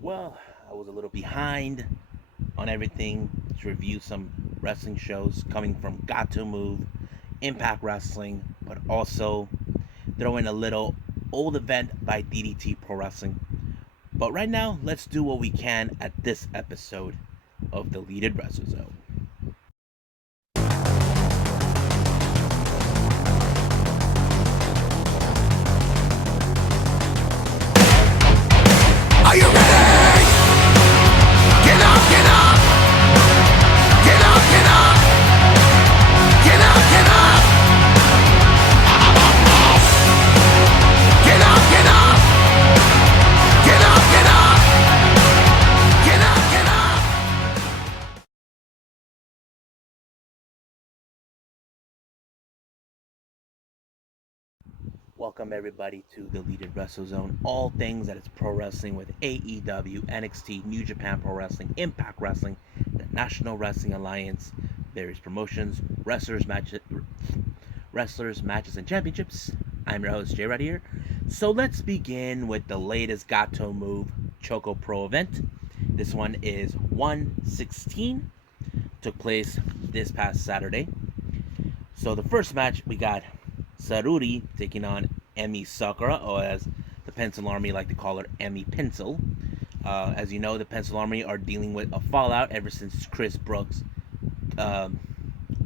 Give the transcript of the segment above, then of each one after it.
Well, I was a little behind on everything to review some wrestling shows coming from Gatoh Move, Impact Wrestling, but also throw in a little old event by DDT Pro Wrestling. But right now, let's do what we can at this episode of the Deleted Wrestle Zone. Are you ready? Get up, get up! Get up, get up! Get up, get up! Get up, get up! Get up, get up! Get up, get up! Welcome everybody to the Deleted Wrestle Zone. All things that is pro wrestling with AEW, NXT, New Japan Pro Wrestling, Impact Wrestling, the National Wrestling Alliance, various promotions, wrestlers, matches, and championships. I'm your host Jay right here. So let's begin with the latest Gato Move ChocoPro event. This one is 116. Took place this past Saturday. So the first match we got Saruri taking on Emi Sakura, or as the Pencil Army like to call her, Emi Pencil. As you know, the Pencil Army are dealing with a fallout ever since Chris Brooks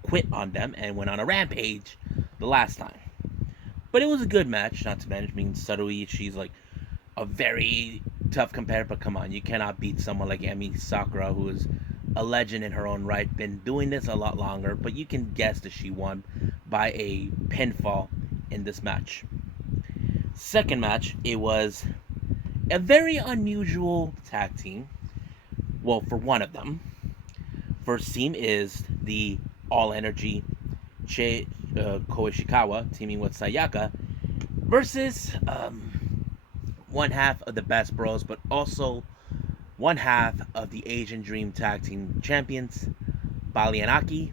quit on them and went on a rampage the last time. But it was a good match, not to mention, Saruri, she's like a very tough competitor, but come on, you cannot beat someone like Emi Sakura, who is a legend in her own right, been doing this a lot longer, but you can guess that she won by a pinfall in this match. Second match, it was a very unusual tag team. Well, for one of them. First team is the All Energy Koishikawa teaming with Sayaka versus one half of the Best Bros, but also one half of the Asian Dream Tag Team Champions, Bali and Aki,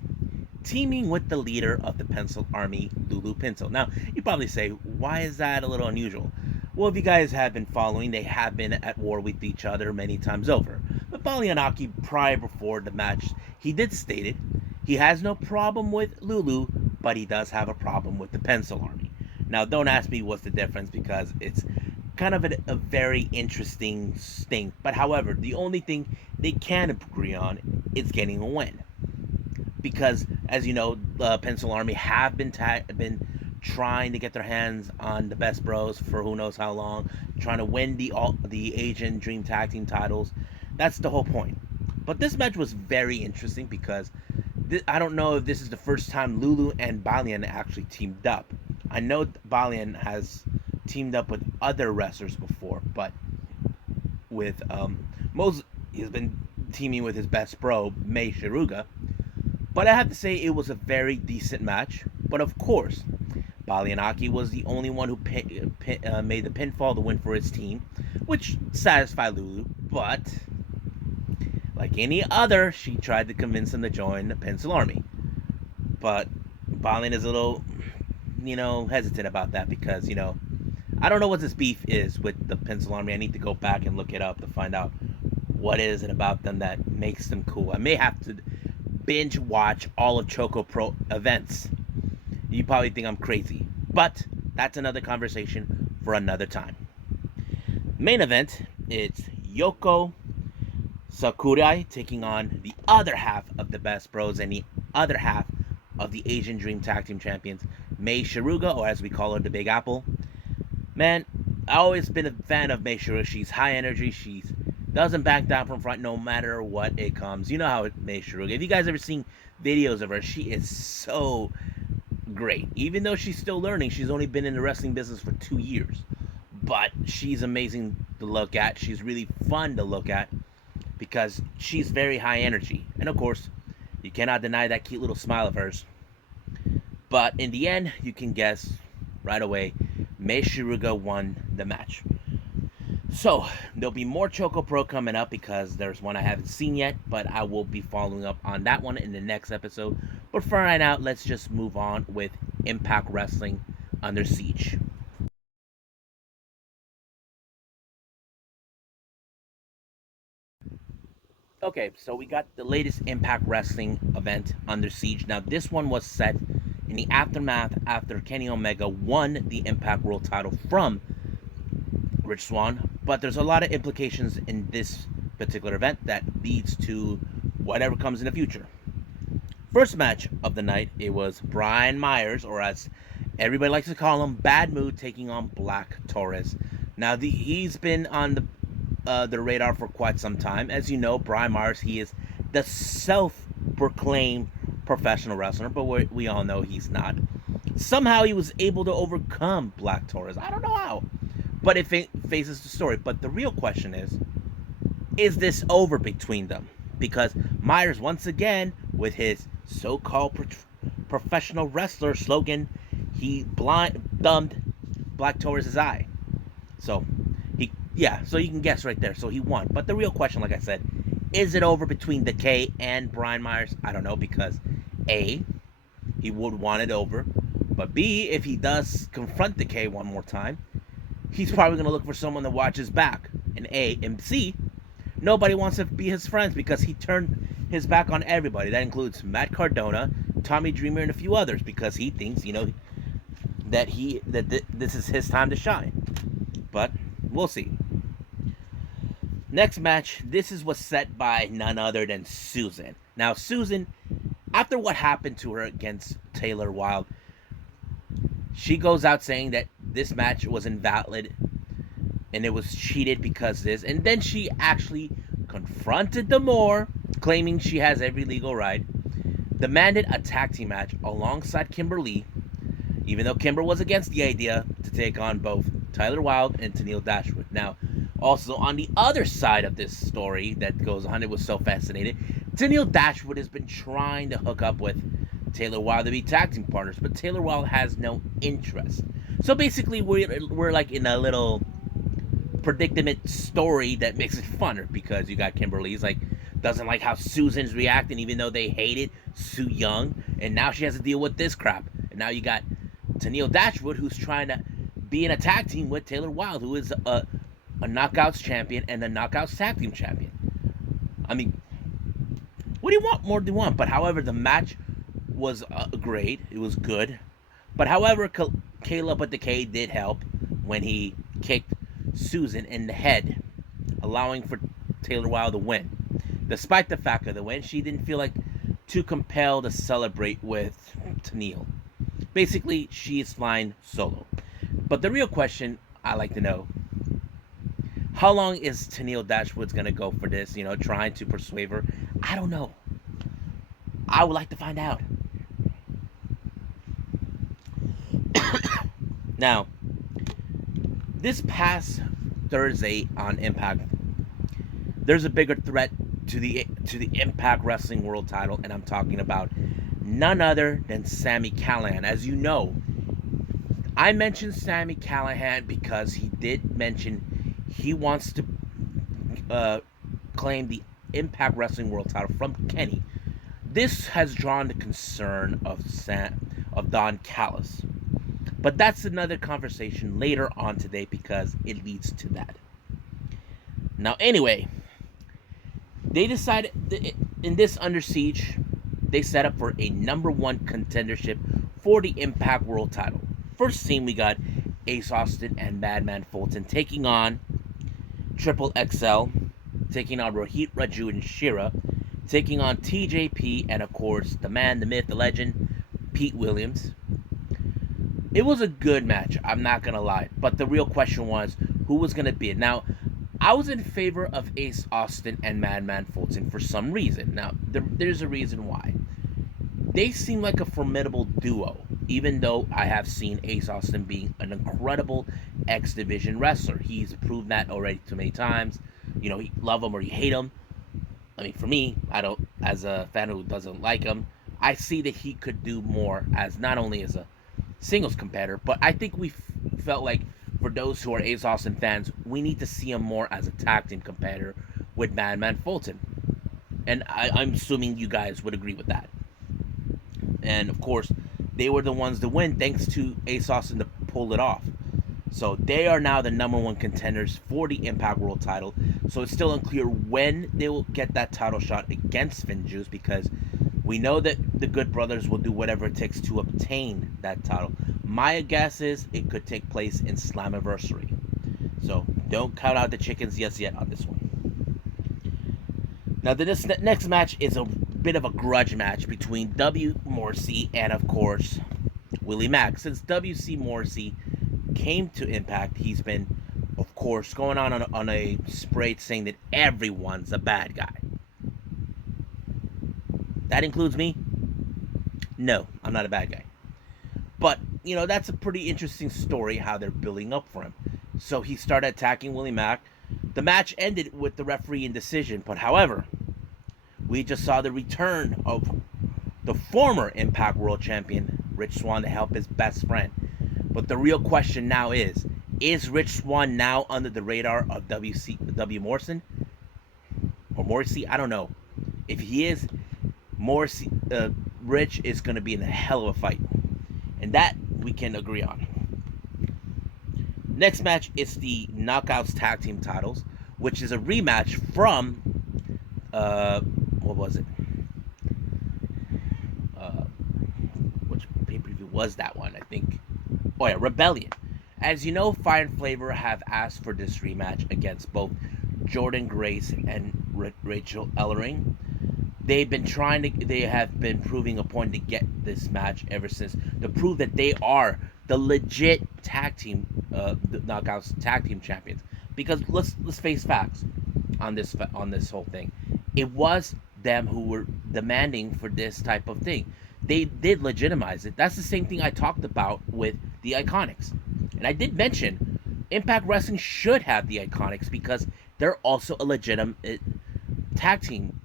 teaming with the leader of the Pencil Army, Lulu Pencil. Now, you probably say, why is that a little unusual? Well, if you guys have been following, they have been at war with each other many times over. But Bali and Aki, prior before the match, he did state it. He has no problem with Lulu, but he does have a problem with the Pencil Army. Now, don't ask me what's the difference because it's kind of a very interesting thing. But however, the only thing they can agree on is getting a win. Because, as you know, the Pencil Army have been trying to get their hands on the Best Bros for who knows how long, trying to win the Asian Dream Tag Team titles. That's the whole point. But this match was very interesting because I don't know if this is the first time Lulu and Balian actually teamed up. I know Balian has teamed up with other wrestlers before, but with most he's been teaming with his best bro Mei Shiruga. But I have to say it was a very decent match. But of course, Balianaki was the only one who made the pinfall to win for his team, which satisfied Lulu. But like any other, she tried to convince him to join the Pencil Army. But Balian is a little, hesitant about that because, I don't know what this beef is with the Pencil Army. I need to go back and look it up to find out what is it about them that makes them cool. I may have to binge watch all of ChocoPro events. You probably think I'm crazy, but that's another conversation for another time. Main event, it's Yoko Sakurai taking on the other half of the Best Bros and the other half of the Asian Dream Tag Team Champions, Mei Shiruga, or as we call her, the Big Apple. Man, I've always been a fan of Mei Shiruga. She's high energy. She doesn't back down from front no matter what it comes. You know how Mei Shiruga. If you guys ever seen videos of her, she is so great. Even though she's still learning, she's only been in the wrestling business for 2 years. But she's amazing to look at. She's really fun to look at because she's very high energy. And of course, you cannot deny that cute little smile of hers. But in the end, you can guess right away, Mei Shiruga won the match. So, there'll be more ChocoPro coming up because there's one I haven't seen yet, but I will be following up on that one in the next episode. But for right now, let's just move on with Impact Wrestling Under Siege. Okay, so we got the latest Impact Wrestling event, Under Siege. Now, this one was set in the aftermath after Kenny Omega won the Impact World title from Rich Swann, but there's a lot of implications in this particular event that leads to whatever comes in the future. First match of the night, it was Brian Myers, or as everybody likes to call him, Bad Mood, taking on Black Taurus. Now, he's been on the radar for quite some time. As you know, Brian Myers, he is the self-proclaimed professional wrestler, but we all know he's not. Somehow he was able to overcome Black Taurus. I don't know how, but it faces the story. But the real question is this over between them? Because Myers, once again, with his so-called professional wrestler slogan, he dumbed Black Taurus' eye. So so you can guess right there. So he won. But the real question, like I said, is it over between the K and Brian Myers? I don't know, because A, he would want it over, but B, if he does confront the K one more time, he's probably going to look for someone to watch his back. And C, nobody wants to be his friends because he turned his back on everybody. That includes Matt Cardona, Tommy Dreamer, and a few others, because he thinks, that this is his time to shine. But we'll see. Next match, this was set by none other than Susan. Now, Susan, after what happened to her against Taylor Wilde, she goes out saying that this match was invalid and it was cheated because this. And then she actually confronted D'Amore, claiming she has every legal right, demanded a tag team match alongside Kimber Lee, even though Kimber was against the idea to take on both Tyler Wilde and Tennille Dashwood. Now, also on the other side of this story that goes on, it was so fascinating, Tennille Dashwood has been trying to hook up with Taylor Wilde to be tag team partners, but Taylor Wilde has no interest. So basically, we're like in a little predicament story that makes it funner, because you got Kimberly's like doesn't like how Susan's reacting, even though they hated Sue Young, and now she has to deal with this crap. And now you got Tennille Dashwood, who's trying to be in a tag team with Taylor Wilde, who is a Knockouts champion and a Knockouts tag team champion. I mean, what do you want more? Do you want? But however, the match was great. It was good. But however, Caleb with the K did help when he kicked Susan in the head, allowing for Taylor Wilde to win. Despite the fact of the win, she didn't feel like too compelled to celebrate with Tennille. Basically, she is flying solo. But the real question I like to know, how long is Tennille Dashwood's going to go for this, trying to persuade her? I don't know. I would like to find out. Now, this past Thursday on Impact, there's a bigger threat to the Impact Wrestling World title, and I'm talking about none other than Sami Callihan. As you know, I mentioned Sami Callihan because he did mention he wants to claim the Impact Wrestling World title from Kenny. This has drawn the concern of Don Callis. But that's another conversation later on today, because it leads to that. Now, anyway, they decided in this Under Siege, they set up for a #1 contendership for the Impact World title. First team, we got Ace Austin and Madman Fulton taking on Triple XL, taking on Rohit Raju and Shira, taking on TJP, and of course, the man, the myth, the legend, Pete Williams. It was a good match, I'm not going to lie. But the real question was, who was going to be it? Now, I was in favor of Ace Austin and Madman Fulton for some reason. Now, there's a reason why. They seem like a formidable duo, even though I have seen Ace Austin being an incredible X Division wrestler. He's proved that already too many times. You love him or you hate him. I mean, for me, I don't, as a fan who doesn't like him, I see that he could do more as not only as a singles competitor, but I think we felt like, for those who are Ace Austin fans, we need to see him more as a tag team competitor with Madman Fulton. And I'm assuming you guys would agree with that. And of course, they were the ones to win, thanks to Ace Austin to pull it off. So they are now the number one contenders for the Impact World title. So it's still unclear when they will get that title shot against Finjuice, because we know that the Good Brothers will do whatever it takes to obtain that title. My guess is it could take place in Slammiversary. So don't count out the chickens just yet on this one. Now, this next match is a bit of a grudge match between W. Morrissey and, of course, Willie Mack. Since W.C. Morrissey came to Impact, he's been, of course, going on a spree saying that everyone's a bad guy. That includes me? No, I'm not a bad guy. But, you know, that's a pretty interesting story how they're building up for him. So he started attacking Willie Mack. The match ended with the referee indecision, but however, we just saw the return of the former Impact World Champion, Rich Swann, to help his best friend. But the real question now is Rich Swann now under the radar of W. Morrison? Or Morrissey? I don't know. If he is, Morrissey, Rich is going to be in a hell of a fight. And that we can agree on. Next match is the Knockouts Tag Team titles, which is a rematch from, what was it? Which pay-per-view was that one, I think? Oh yeah, Rebellion. As you know, Fire and Flavor have asked for this rematch against both Jordynne Grace and Rachel Ellering. They have been proving a point to get this match ever since, to prove that they are the legit tag team, the Knockouts tag team champions. Because let's face facts on this whole thing. It was them who were demanding for this type of thing. They did legitimize it. That's the same thing I talked about with the Iconics, and I did mention Impact Wrestling should have the Iconics because they're also a legitimate tag team.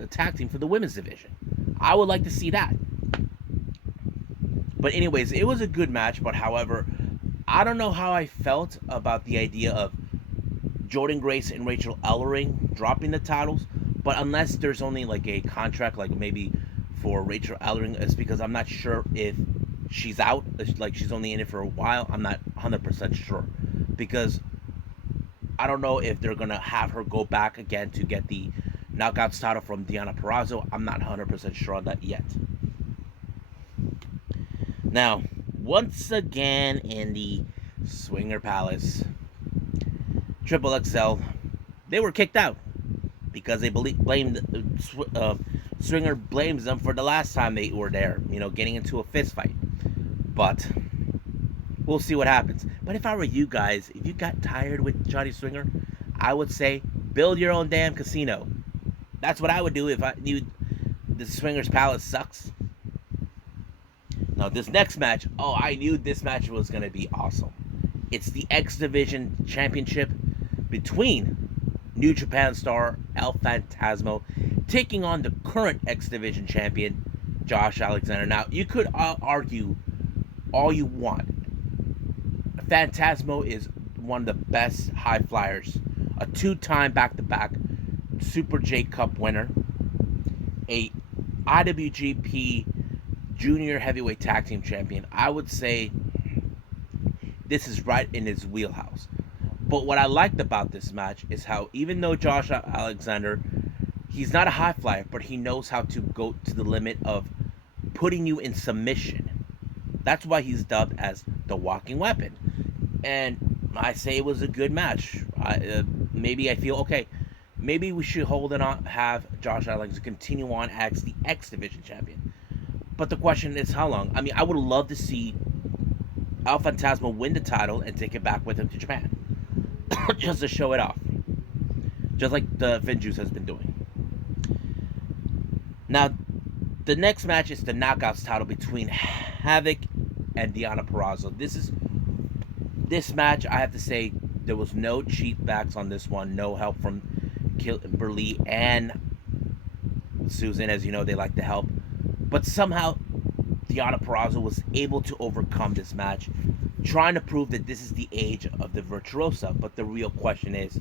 A tag team for the women's division. I would like to see that. But anyways, it was a good match, but however, I don't know how I felt about the idea of Jordynne Grace and Rachel Ellering dropping the titles, but unless there's only like a contract, like maybe for Rachel Ellering, it's because I'm not sure if she's out, like she's only in it for a while. I'm not 100% sure, because I don't know if they're gonna have her go back again to get the Knockouts title from Deonna Purrazzo. I'm not 100% sure on that yet. Now, once again in the Swinger Palace, Triple XL, they were kicked out because they blamed Swinger blames them for the last time they were there, you know, getting into a fist fight. But we'll see what happens. But if I were you guys, if you got tired with Johnny Swinger, I would say build your own damn casino. That's what I would do if I knew the Swingers Palace sucks. Now this next match, oh, I knew this match was going to be awesome. It's the X Division Championship between New Japan star El Phantasmo taking on the current X Division champion, Josh Alexander. Now, you could argue all you want. Phantasmo is one of the best high flyers. A two-time back-to-back Super J Cup winner. A IWGP Junior Heavyweight Tag Team Champion. I would say this is right in his wheelhouse. But what I liked about this match is how even though Josh Alexander, he's not a high flyer, but he knows how to go to the limit of putting you in submission. That's why he's dubbed as the walking weapon. And I say it was a good match. Maybe I feel, okay, maybe we should hold it on, have Josh Alexander continue on as the X Division champion. But the question is how long? I mean, I would love to see El Phantasmo win the title and take it back with him to Japan. Just to show it off. Just like the Finjuice has been doing. Now, the next match is the Knockouts title between Havoc and Deonna Purrazzo. This match, I have to say, there was no cheat backs on this one. No help from Kimberly and Susan. As you know, they like to help. But somehow, Deonna Purrazzo was able to overcome this match, trying to prove that this is the age of the Virtuosa. But the real question is,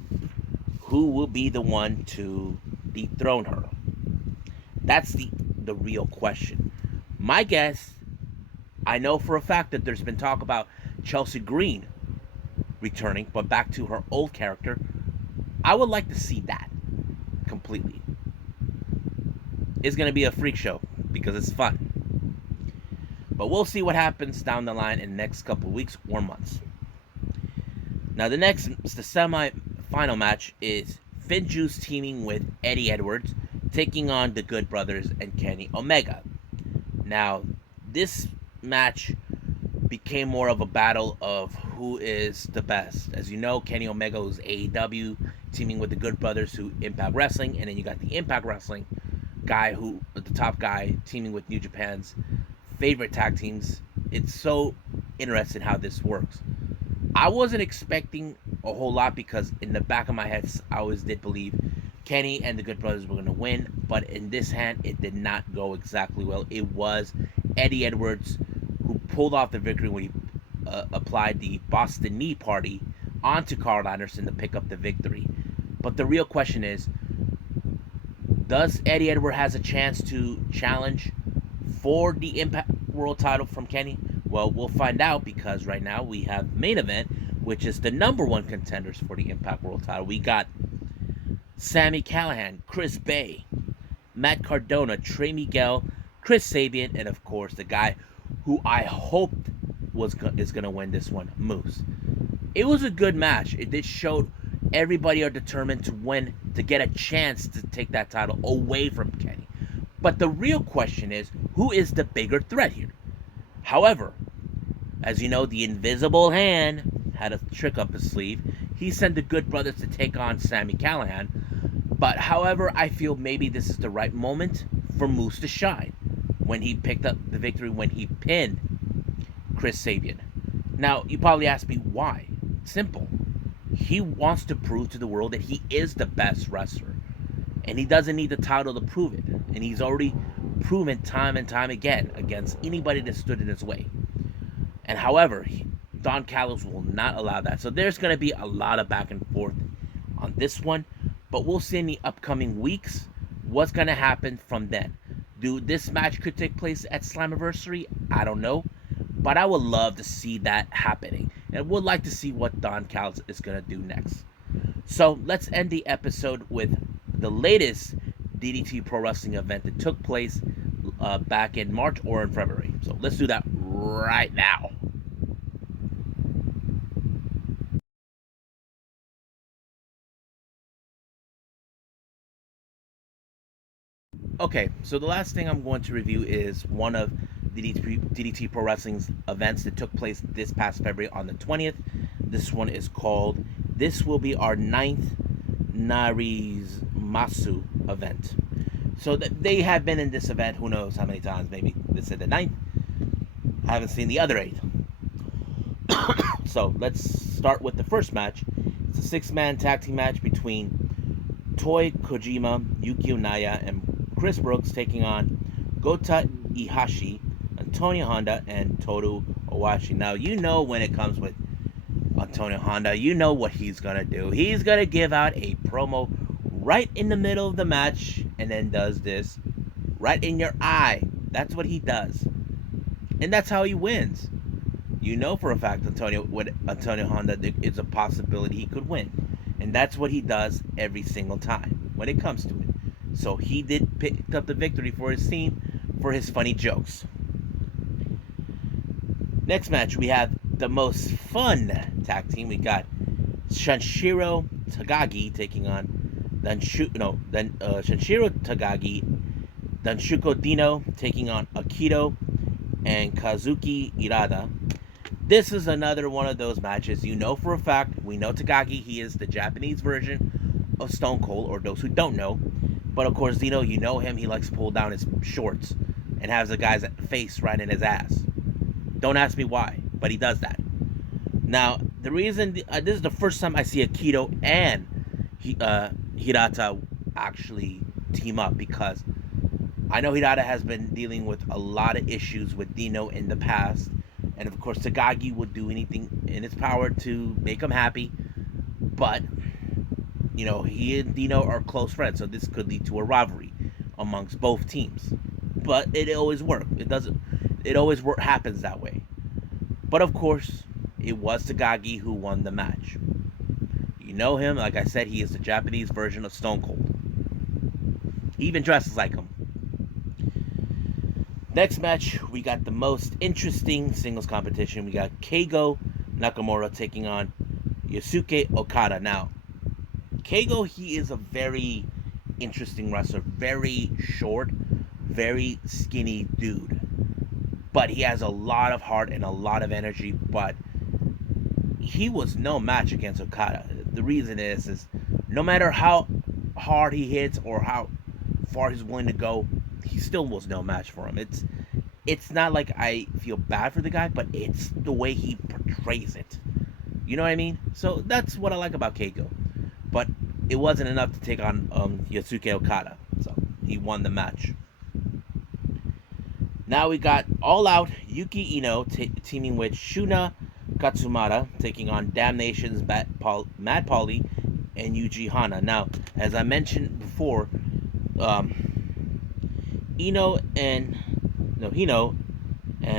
who will be the one to dethrone her? That's the real question. My guess, I know for a fact that there's been talk about Chelsea Green returning, but back to her old character. I would like to see that completely. It's going to be a freak show because it's fun. But we'll see what happens down the line in the next couple of weeks or months. Now, the semi-final match is Finjuice teaming with Eddie Edwards, taking on the Good Brothers and Kenny Omega. Now, this match became more of a battle of who is the best. As you know, Kenny Omega was AEW, teaming with the Good Brothers, who Impact Wrestling, and then you got the Impact Wrestling guy, who the top guy, teaming with New Japan's favorite tag teams. It's so interesting how this works. I wasn't expecting a whole lot because in the back of my head, I always did believe Kenny and the Good Brothers were going to win, but in this hand, it did not go exactly well. It was Eddie Edwards who pulled off the victory when he applied the Boston Knee Party onto Carl Anderson to pick up the victory. But the real question is, does Eddie Edwards has a chance to challenge for the Impact World title from Kenny? Well, we'll find out because right now we have main event, which is the number one contenders for the Impact World title. We got Sami Callihan, Chris Bay, Matt Cardona, Trey Miguel, Chris Sabian, and of course the guy who I hoped is going to win this one, Moose. It was a good match. It showed everybody are determined to win, to get a chance to take that title away from Kenny. But the real question is, who is the bigger threat here? However, as you know, the invisible hand had a trick up his sleeve. He sent the Good Brothers to take on Sami Callihan. But however, I feel maybe this is the right moment for Moose to shine when he picked up the victory, when he pinned Chris Sabian. Now, you probably ask me why. Simple. He wants to prove to the world that he is the best wrestler. And he doesn't need the title to prove it. And he's already proven time and time again against anybody that stood in his way. And however, Don Callis will not allow that. So there's going to be a lot of back and forth on this one. But we'll see in the upcoming weeks what's going to happen from then. This match could take place at Slammiversary? I don't know. But I would love to see that happening. And would like to see what Don Callis is going to do next. So let's end the episode with the latest DDT Pro Wrestling event that took place back in March or in February. So let's do that right now. Okay, so the last thing I'm going to review is one of DDT Pro Wrestling's events that took place this past February on the 20th. This one is called This Will Be Our Ninth Narumasu event. So they have been in this event, who knows how many times, maybe this is the ninth. I haven't seen the other 8. So let's start with the first match. It's a 6-man tag team match between Toi Kojima, Yuki Onaya, and Chris Brooks, taking on Gota Ihashi, Antonio Honda, and Toru Owashi. Now, you know when it comes with Antonio Honda, you know what he's going to do. He's going to give out a promo right in the middle of the match and then does this right in your eye. That's what he does. And that's how he wins. You know for a fact with Antonio Honda, it's a possibility he could win. And that's what he does every single time when it comes to it. So he did pick up the victory for his team for his funny jokes. Next match, we have the most fun tag team. We got Shanshiro Takagi taking on Shanshiro Takagi, Danshuko Dino taking on Akito and Kazuki Irada. This is another one of those matches. You know for a fact, we know Takagi, he is the Japanese version of Stone Cold, or those who don't know. But of course, Dino, you know him, he likes to pull down his shorts and has the guy's face right in his ass. Don't ask me why, but he does that. Now, the reason, this is the first time I see Akito and Hirata actually team up, because I know Hirata has been dealing with a lot of issues with Dino in the past. And of course, Takagi would do anything in his power to make him happy. But, you know, he and Dino are close friends, so this could lead to a rivalry amongst both teams. But it always works. It always happens that way. But of course, it was Takagi who won the match. You know him, like I said, he is the Japanese version of Stone Cold. He even dresses like him. Next match, we got the most interesting singles competition. We got Keigo Nakamura taking on Yusuke Okada. Now, Keigo, he is a very interesting wrestler. Very short, very skinny dude. But he has a lot of heart and a lot of energy. But he was no match against Okada. The reason is no matter how hard he hits or how far he's willing to go, he still was no match for him. It's not like I feel bad for the guy, but it's the way he portrays it. You know what I mean? So that's what I like about Keiko. But it wasn't enough to take on Yusuke Okada. So he won the match. Now we got All Out Yuki Ino teaming with Shuna Katsumata, taking on Damnation's Mad Pauly and Yuji Hana. Now, as I mentioned before, Hino and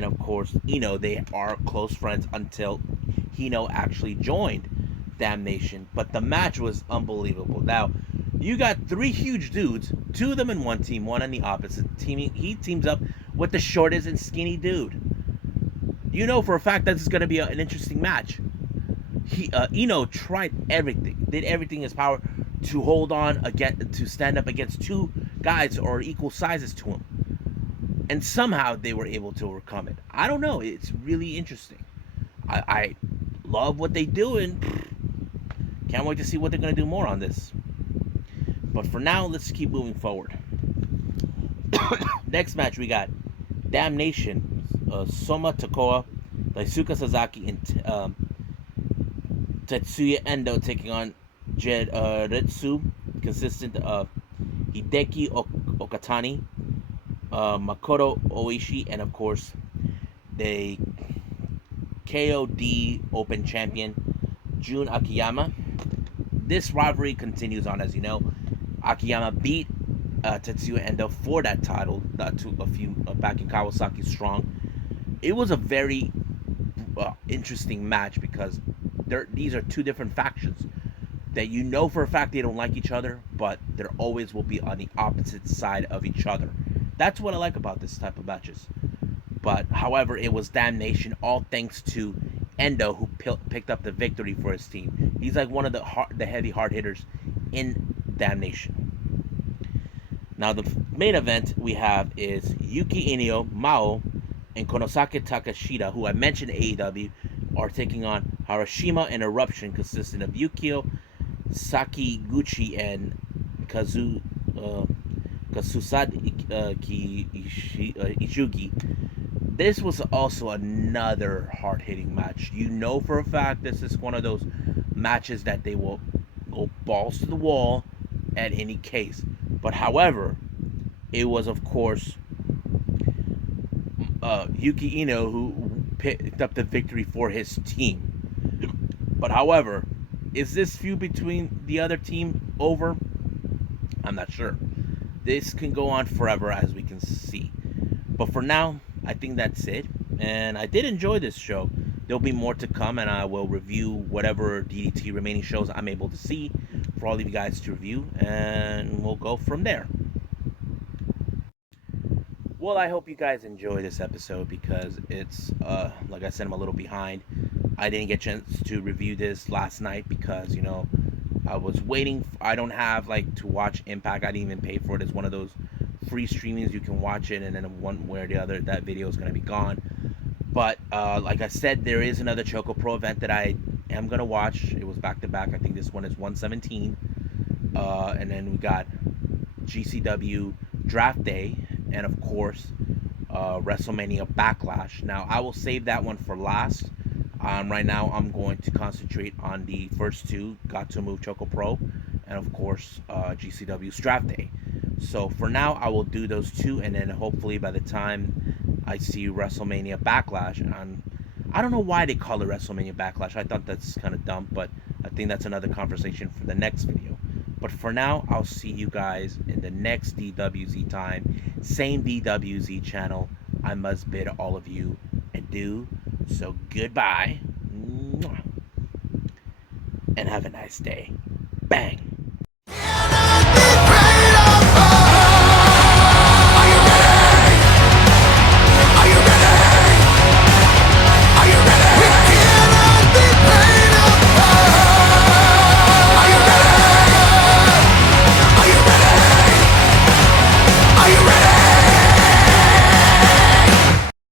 of course Ino, they are close friends until Hino actually joined Damnation. But the match was unbelievable. Now, you got three huge dudes, two of them in one team, one on the opposite team. He teams up with the shortest and skinny dude. You know for a fact that this is going to be an interesting match. Ino tried everything, did everything in his power to hold on again, to stand up against two guys or equal sizes to him, and somehow they were able to overcome it. I don't know. It's really interesting. I love what they do, and can't wait to see what they're going to do more on this. But for now, let's keep moving forward. Next match, we got Damnation, Soma Takoa, Daisuke Sasaki, and Tetsuya Endo taking on Ritsu, consistent of Hideki Okatani, Makoto Oishi, and of course the KOD Open Champion Jun Akiyama. This rivalry continues on, as you know. Akiyama beat Tetsuya Endo for that title back in Kawasaki Strong. It was a very interesting match because these are two different factions that you know for a fact they don't like each other, but they always will be on the opposite side of each other. That's what I like about this type of matches. But however, it was Damnation, all thanks to Endo, who picked up the victory for his team. He's like one of the heavy hard hitters in Damnation. Now the main event we have is Yuki Inio, Mao, and Konosake Takashita, who I mentioned AEW, are taking on Harashima and Eruption, consisting of Yukio Sakiguchi and Kasusada Ishugi. This was also another hard-hitting match. You know for a fact this is one of those matches that they will go balls to the wall at any case. But however, it was of course Yuki Ino who picked up the victory for his team. But however, is this feud between the other team over? I'm not sure. This can go on forever, as we can see. But for now, I think that's it. And I did enjoy this show. There'll be more to come, and I will review whatever DDT remaining shows I'm able to see for all of you guys to review, and we'll go from there. Well, I hope you guys enjoy this episode because it's, like I said, I'm a little behind. I didn't get a chance to review this last night because, I was waiting. I don't have, to watch Impact. I didn't even pay for it. It's one of those free streamings. You can watch it, and then one way or the other, that video is going to be gone. But, like I said, there is another ChocoPro event that I am going to watch. It was back-to-back. I think this one is 117. And then we got GCW Draft Day, and of course, WrestleMania Backlash. Now, I will save that one for last. Right now, I'm going to concentrate on the first two, Gatoh Move ChocoPro, and of course, GCW's Draft Day. So for now, I will do those two, and then hopefully by the time I see WrestleMania Backlash, and I don't know why they call it WrestleMania Backlash. I thought that's kind of dumb, but I think that's another conversation for the next video. But for now, I'll see you guys in the next DWZ time. Same DWZ channel. I must bid all of you adieu. So goodbye. and have a nice day. Bang.